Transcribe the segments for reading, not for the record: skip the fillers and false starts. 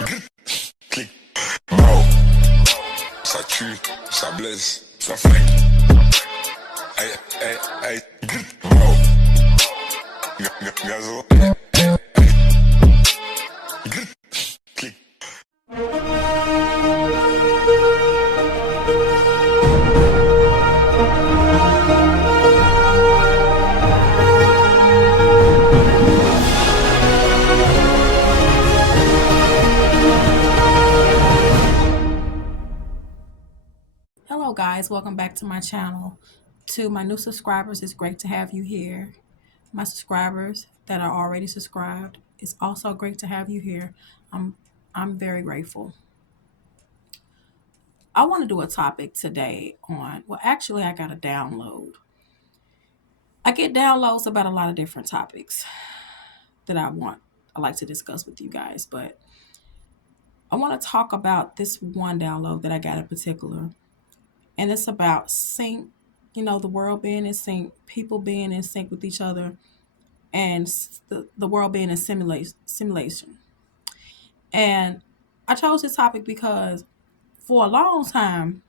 Clic, mao, ça tue, ça blesse, ça flingue. Aïe, aïe, aïe, mao, gazo, clic. Hello guys, welcome back to my channel. To my new subscribers, it's great to have you here. My subscribers that are already subscribed, it's also great to have you here. I'm I'm very grateful. I want to do a topic today on, well actually I got a download. I get downloads about a lot of different topics that I like to discuss with you guys, but I want to talk about this one download that I got in particular. And it's about sync, the world being in sync, people being in sync with each other, and the world being in simulation. And I chose this topic because for a long time,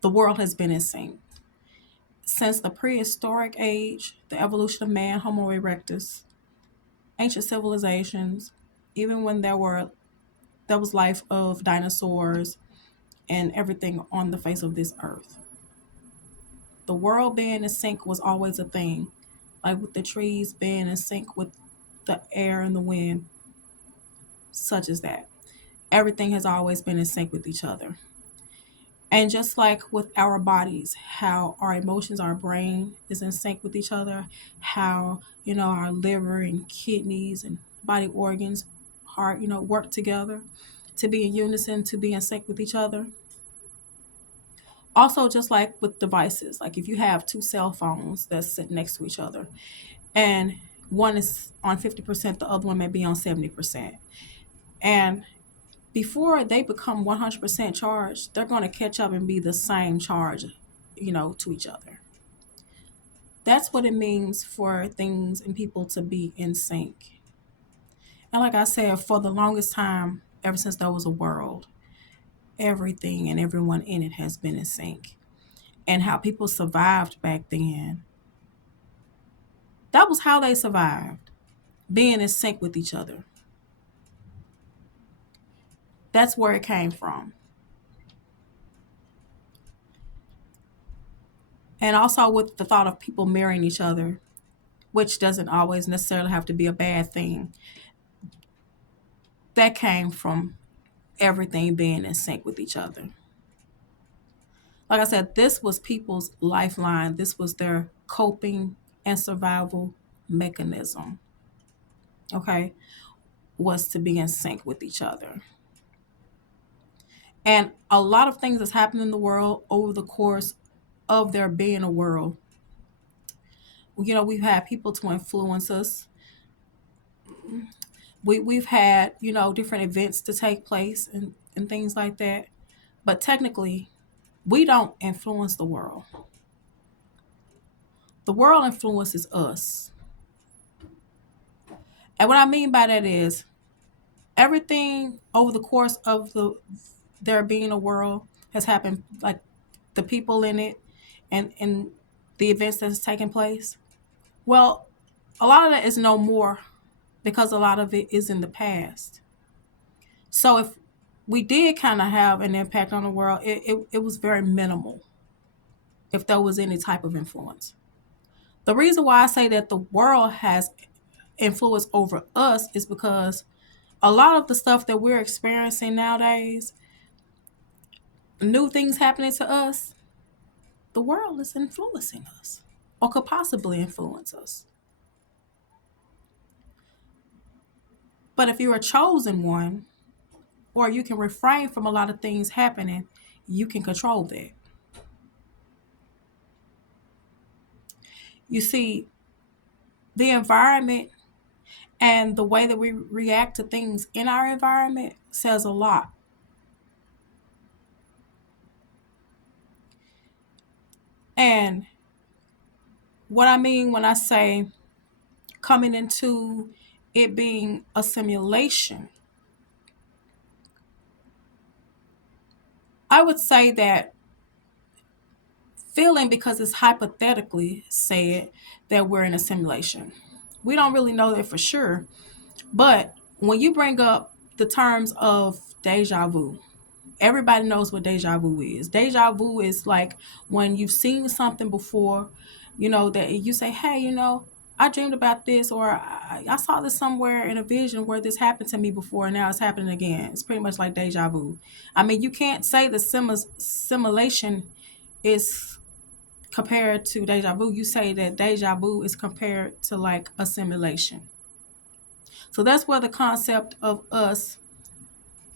the world has been in sync. Since the prehistoric age, the evolution of man, Homo erectus, ancient civilizations, even when there was life of dinosaurs and everything on the face of this earth. The world being in sync was always a thing, like with the trees being in sync with the air and the wind, such as that. Everything has always been in sync with each other. And just like with our bodies, how our emotions, our brain is in sync with each other, how, our liver and kidneys and body organs, heart, work together to be in unison, to be in sync with each other. Also, just like with devices, like if you have two cell phones that sit next to each other and one is on 50%, the other one may be on 70%. And before they become 100% charged, they're going to catch up and be the same charge, to each other. That's what it means for things and people to be in sync. And like I said, for the longest time, ever since there was a world, everything and everyone in it has been in sync. And how people survived back then, that was how they survived, being in sync with each other. That's where it came from. And also with the thought of people marrying each other, which doesn't always necessarily have to be a bad thing, that came from everything being in sync with each other. Like I said, this was people's lifeline. This was their coping and survival mechanism, okay, was to be in sync with each other. And a lot of things that's happened in the world over the course of there being a world. We've had people to influence us. We've had, different events to take place and things like that. But technically, we don't influence the world. The world influences us. And what I mean by that is everything over the course of there being a world has happened, like the people in it and the events that's taking place. Well, a lot of that is no more because a lot of it is in the past. So if we did kind of have an impact on the world, it was very minimal if there was any type of influence. The reason why I say that the world has influence over us is because a lot of the stuff that we're experiencing nowadays, new things happening to us, the world is influencing us or could possibly influence us. But if you're a chosen one, or you can refrain from a lot of things happening, you can control that. You see, the environment and the way that we react to things in our environment says a lot. And what I mean when I say coming into it being a simulation, I would say that feeling, because it's hypothetically said that we're in a simulation. We don't really know that for sure. But when you bring up the terms of deja vu, everybody knows what deja vu is. Deja vu is like when you've seen something before, that you say, hey, I dreamed about this, or I saw this somewhere in a vision where this happened to me before, and now it's happening again. It's pretty much like deja vu. I mean, you can't say the simulation is compared to deja vu. You say that deja vu is compared to like a simulation. So that's where the concept of us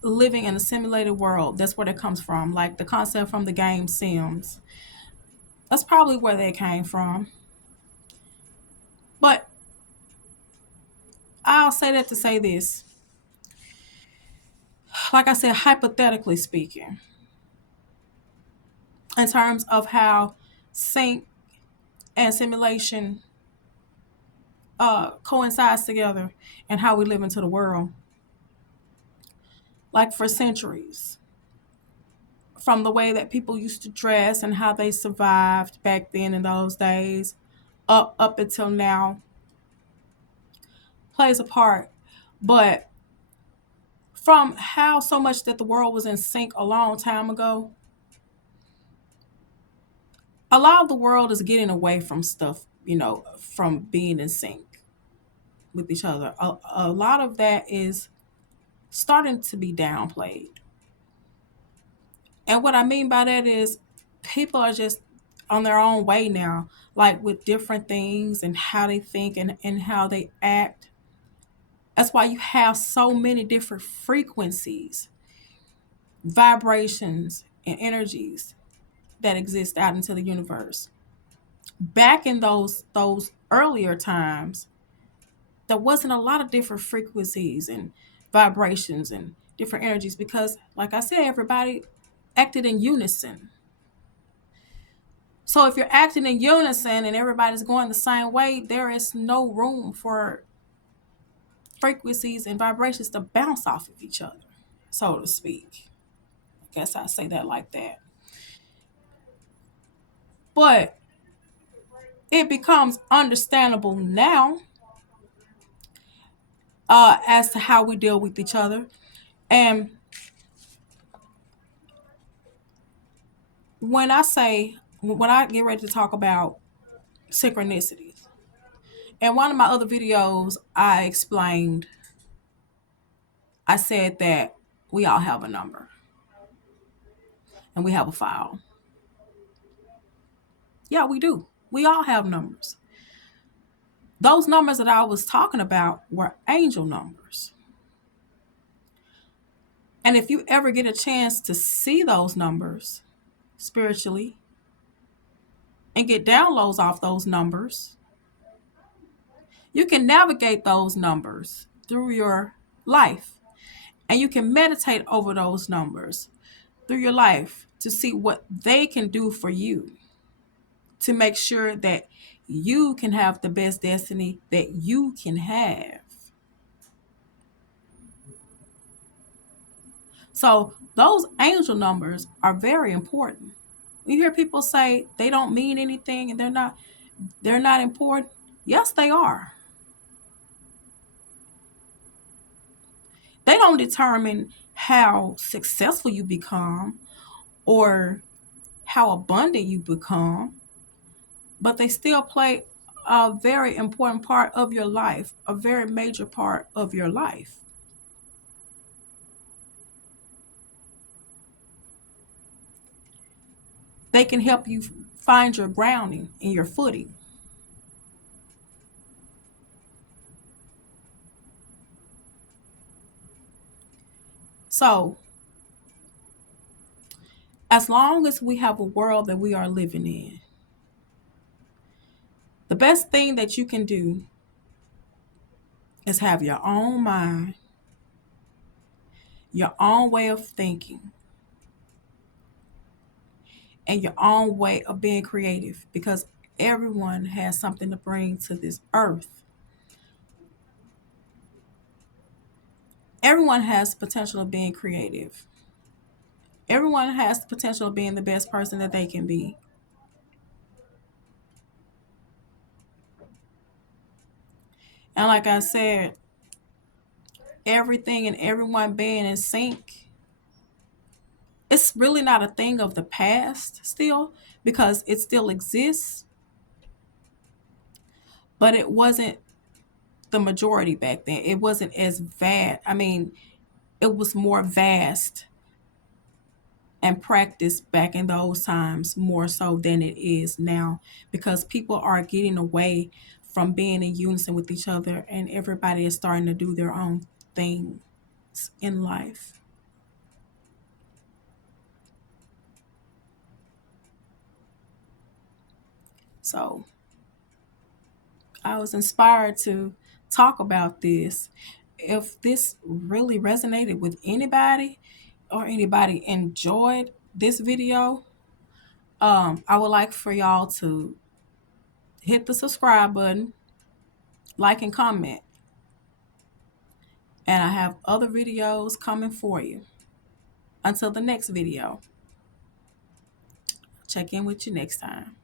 living in a simulated world, that's where it comes from. Like the concept from the game Sims. That's probably where they came from. But I'll say that to say this. Like I said, hypothetically speaking, in terms of how sync and simulation coincides together and how we live into the world. Like for centuries, from the way that people used to dress and how they survived back then in those days, up until now, plays a part. But from how so much that the world was in sync a long time ago, a lot of the world is getting away from stuff, from being in sync with each other. A lot of that is starting to be downplayed. And what I mean by that is people are just on their own way now, like with different things and how they think and how they act. That's why you have so many different frequencies, vibrations, and energies that exist out into the universe. Back in those earlier times, there wasn't a lot of different frequencies and vibrations and different energies because, like I said, everybody acted in unison. So if you're acting in unison and everybody's going the same way, there is no room for frequencies and vibrations to bounce off of each other, so to speak. I guess I say that like that. But it becomes understandable now as to how we deal with each other. And when I get ready to talk about synchronicities, in one of my other videos, I said that we all have a number and we have a file. Yeah, we do. We all have numbers. Those numbers that I was talking about were angel numbers. And if you ever get a chance to see those numbers spiritually and get downloads off those numbers, you can navigate those numbers through your life. And you can meditate over those numbers through your life to see what they can do for you to make sure that you can have the best destiny that you can have. So those angel numbers are very important. You hear people say they don't mean anything and they're not important. Yes, they are. They don't determine how successful you become or how abundant you become, but they still play a very important part of your life, a very major part of your life. They can help you find your grounding and your footing. So, as long as we have a world that we are living in, the best thing that you can do is have your own mind, your own way of thinking, and your own way of being creative because everyone has something to bring to this earth. Everyone has potential of being creative. Everyone has the potential of being the best person that they can be. And like I said, everything and everyone being in sync, it's really not a thing of the past still, because it still exists, but it wasn't the majority back then. It wasn't as vast. I mean, it was more vast and practiced back in those times more so than it is now, because people are getting away from being in unison with each other, and everybody is starting to do their own things in life. So I was inspired to talk about this. If this really resonated with anybody, or anybody enjoyed this video, I would like for y'all to hit the subscribe button, like and comment. And I have other videos coming for you. Until the next video, check in with you next time.